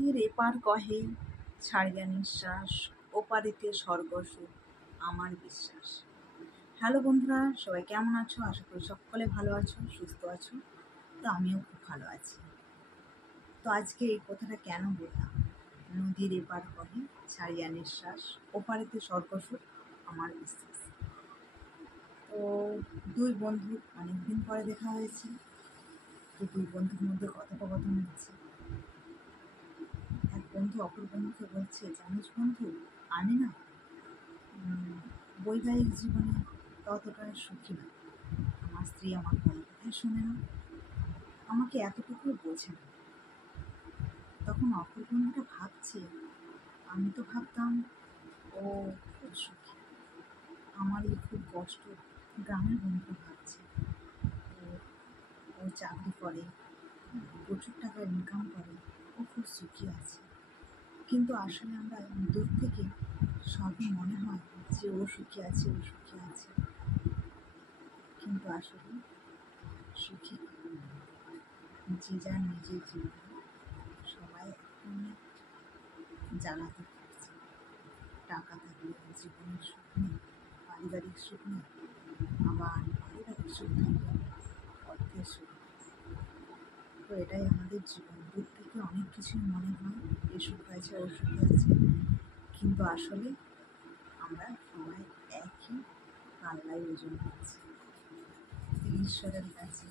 নদীর এপার কহে ছাড়িয়া নিঃশ্বাস, ওপারেতে স্বর্গসুখ আমার বিশ্বাস। হ্যালো বন্ধুরা, সবাই কেমন আছো? আশা করি সকলে ভালো আছো, সুস্থ আছো। তো আমিও খুব ভালো আছি। তো আজকে এই কথাটা কেন বললাম? নদীর এপার কহে ছাড়িয়া নিঃশ্বাস, ওপারেতে স্বর্গসুখ আমার বিশ্বাস। তো দুই বন্ধু অনেকদিন পরে দেখা হয়েছে। তো দুই বন্ধুর মধ্যে কথোপকথন হচ্ছে। এক বন্ধু অপর বন্ধুকে বলছে, জানিস বন্ধু, আমি না বৈবাহিক জীবনে ততটা সুখী না। আমার স্ত্রী আমার কোনো কথাই শোনে না, আমাকে এতটুকু বোঝে না। তখন অপর বন্ধুটা ভাবছে, আমি তো ভাবতাম ও খুব সুখী, আমারই খুব কষ্ট। গ্রামের বন্ধু ভাবছে ও চাকরি করে, প্রচুর টাকা ইনকাম করে, ও খুব সুখী আছে। কিন্তু আসলে আমরা দূর থেকে সবই মনে হয় যে ও সুখী আছে, ও সুখী আছে, কিন্তু আসলে সুখী যে যার নিজের জীবনে সবাই অনেক জ্বালাতে পারছে। টাকা থাকলে জীবনের সুখ নেই, পারিবারিক সুখ নেই, আবার পারিবারিক সুখ থাকলে অর্থের সুখ। তো এটাই আমাদের জীবন। দূর থেকে অনেক কিছুই মনে হয় এ সুখ আছে, ও সুখে আছে, কিন্তু আসলে আমরা সবাই একই পাল্লায় ওজন করছি। ঈশ্বরের কাছে